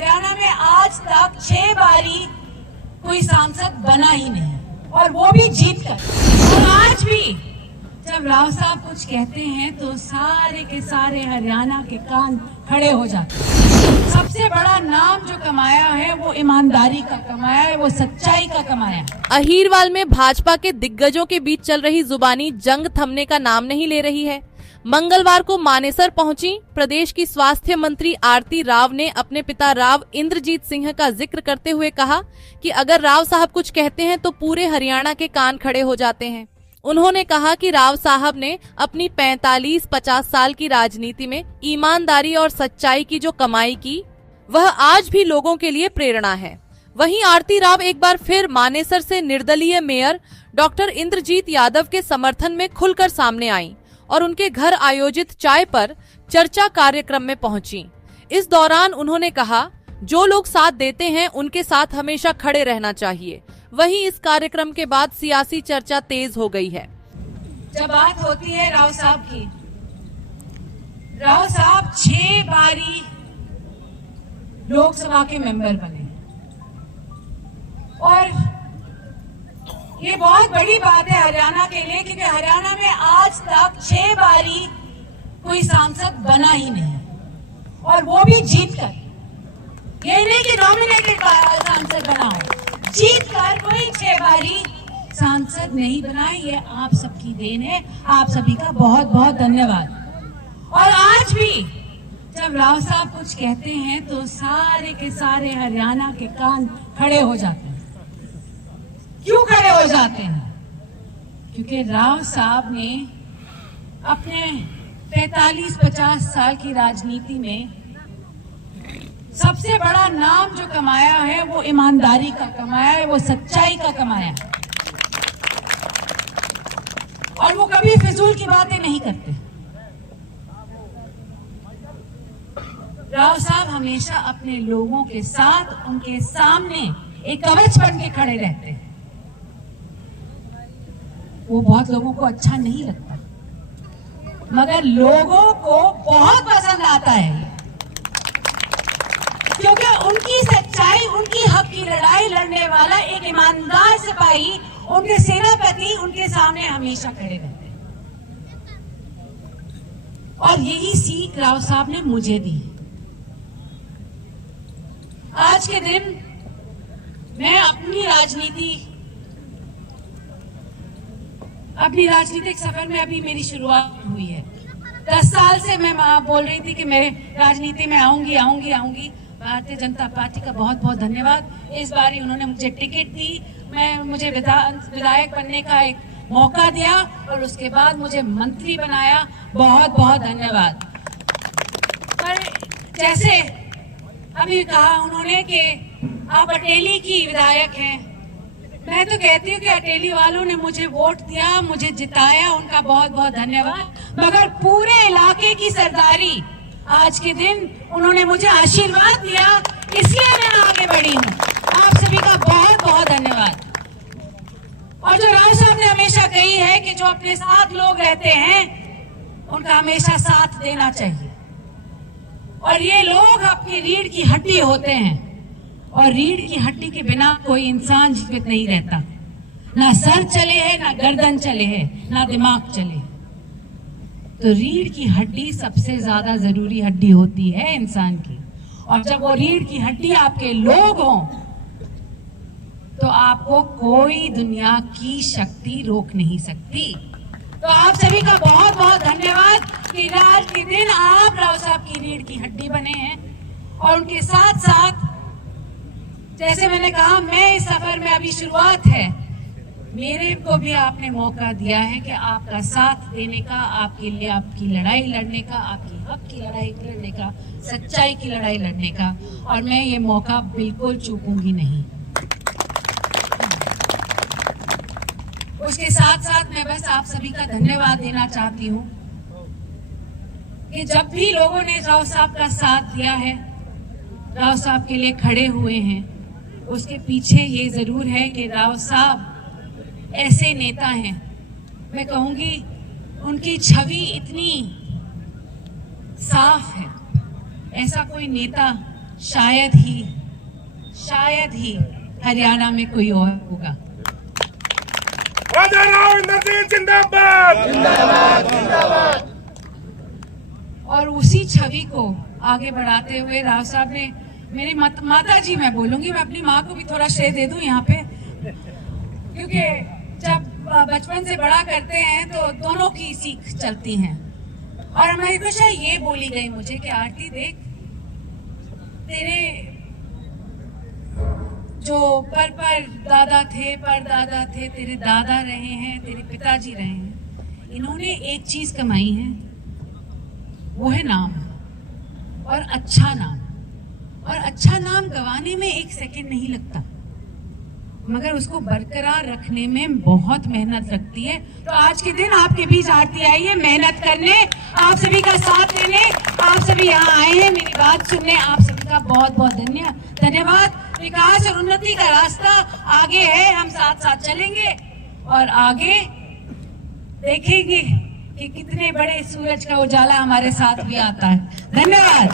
हरियाणा में आज तक 6 बारी कोई सांसद बना ही नहीं, और वो भी जीत कर। और आज भी जब राव साहब कुछ कहते हैं तो सारे के सारे हरियाणा के कान खड़े हो जाते हैं। सबसे बड़ा नाम जो कमाया है वो ईमानदारी का कमाया है, वो सच्चाई का कमाया है। अहीरवाल में भाजपा के दिग्गजों के बीच चल रही जुबानी जंग थमने का नाम नहीं ले रही है। मंगलवार को मानेसर पहुंची प्रदेश की स्वास्थ्य मंत्री आरती राव ने अपने पिता राव इंद्रजीत सिंह का जिक्र करते हुए कहा कि अगर राव साहब कुछ कहते हैं तो पूरे हरियाणा के कान खड़े हो जाते हैं। उन्होंने कहा कि राव साहब ने अपनी 45-50 साल की राजनीति में ईमानदारी और सच्चाई की जो कमाई की वह आज भी लोगों के लिए प्रेरणा है। वहीं आरती राव एक बार फिर मानेसर से निर्दलीय मेयर डॉक्टर इंद्रजीत यादव के समर्थन में खुलकर सामने आईं और उनके घर आयोजित चाय पर चर्चा कार्यक्रम में पहुंची। इस दौरान उन्होंने कहा, जो लोग साथ देते हैं उनके साथ हमेशा खड़े रहना चाहिए। वहीं इस कार्यक्रम के बाद सियासी चर्चा तेज हो गई है। जब बात होती है राव साहब की, राव साहब 6 बारी लोकसभा के मेंबर बने, और ये बहुत बड़ी बात है हरियाणा के लिए, क्योंकि हरियाणा में आज तक 6 बारी कोई सांसद बना ही नहीं, और वो भी जीत कर। ये नहीं कि नॉमिनेटेड सांसद बना हो, जीत कर कोई 6 बारी सांसद नहीं बना। ये आप सबकी देन है, आप सभी का बहुत बहुत धन्यवाद। और आज भी जब राव साहब कुछ कहते हैं तो सारे के सारे हरियाणा के कान खड़े हो जाते हैं। क्यों खड़े हो जाते हैं? क्योंकि राव साहब ने अपने 45-50 साल की राजनीति में सबसे बड़ा नाम जो कमाया है वो ईमानदारी का कमाया है, वो सच्चाई का कमाया है, और वो कभी फिजूल की बातें नहीं करते। राव साहब हमेशा अपने लोगों के साथ, उनके सामने एक कवच बन के खड़े रहते हैं। वो बहुत लोगों को अच्छा नहीं लगता, मगर लोगों को बहुत पसंद आता है, क्योंकि उनकी सच्चाई, उनकी हक की लड़ाई लड़ने वाला एक ईमानदार सिपाही, उनके सेनापति उनके सामने हमेशा खड़े रहते हैं। और यही सीख राव साहब ने मुझे दी। आज के दिन मैं अपनी राजनीतिक सफर में अभी मेरी शुरुआत हुई है। 10 साल से मैं बोल रही थी कि मैं राजनीति में आऊंगी। भारतीय जनता पार्टी का बहुत बहुत धन्यवाद। इस बार उन्होंने मुझे टिकट दी, मुझे विधायक बनने का एक मौका दिया, और उसके बाद मुझे मंत्री बनाया। बहुत बहुत धन्यवाद। पर जैसे अभी कहा उन्होंने कि आप अटेली की विधायक हैं, मैं तो कहती हूँ कि अटेली वालों ने मुझे वोट दिया, मुझे जिताया, उनका बहुत बहुत धन्यवाद। मगर पूरे इलाके की सरदारी आज के दिन उन्होंने मुझे आशीर्वाद दिया, इसलिए मैं आगे बढ़ी हूँ। आप सभी का बहुत बहुत धन्यवाद। और जो राव साहब ने हमेशा कही है कि जो अपने साथ लोग रहते हैं उनका हमेशा साथ देना चाहिए, और ये लोग अपनी रीढ़ की हड्डी होते हैं, और रीढ़ की हड्डी के बिना कोई इंसान जीवित नहीं रहता। ना सर चले है, ना गर्दन चले है, ना दिमाग चले। तो रीढ़ की हड्डी सबसे ज्यादा जरूरी हड्डी होती है इंसान की, और जब वो रीढ़ की हड्डी आपके लोग हों तो आपको कोई दुनिया की शक्ति रोक नहीं सकती। तो आप सभी का बहुत बहुत धन्यवाद कि आज के दिन आप राव साहब की रीढ़ की हड्डी बने हैं। और उनके साथ साथ जैसे मैंने कहा, मैं इस सफर में अभी शुरुआत है, मेरे को भी आपने मौका दिया है कि आपका साथ देने का, आपके लिए आपकी लड़ाई लड़ने का, आपकी हक की लड़ाई लड़ने का, सच्चाई की लड़ाई लड़ने का, और मैं ये मौका बिल्कुल चूकूंगी नहीं। उसके साथ साथ मैं बस आप सभी का धन्यवाद देना चाहती हूँ कि जब भी लोगों ने राव साहब का साथ दिया है, राव साहब के लिए खड़े हुए हैं, उसके पीछे ये जरूर है कि राव साहब ऐसे नेता हैं, मैं कहूंगी उनकी छवि इतनी साफ है, ऐसा कोई नेता शायद ही हरियाणा में कोई और होगा। राजा राव इंदर सिंह जिंदाबाद जिंदाबाद जिंदाबाद। और उसी छवि को आगे बढ़ाते हुए राव साहब ने मेरी माता जी, मैं बोलूंगी, मैं अपनी माँ को भी थोड़ा श्रेय दे दूं यहाँ पे, क्योंकि जब बचपन से बड़ा करते हैं तो दोनों की सीख चलती हैं। और हमेशा ये बोली गई मुझे कि आरती देख, तेरे जो परदादा थे, तेरे दादा रहे हैं, तेरे पिताजी रहे हैं, इन्होंने एक चीज कमाई है, वो है नाम, और अच्छा नाम। और अच्छा नाम गंवाने में एक सेकंड नहीं लगता, मगर उसको बरकरार रखने में बहुत मेहनत लगती है। तो आज के दिन आपके बीच आरती आई है मेहनत करने, आप सभी का साथ देने, आप सभी यहाँ आए हैं मेरी बात सुनने, आप सभी का बहुत बहुत धन्यवाद। विकास और उन्नति का रास्ता आगे है, हम साथ साथ चलेंगे और आगे देखेंगे कि कितने बड़े सूरज का उजाला हमारे साथ भी आता है। धन्यवाद।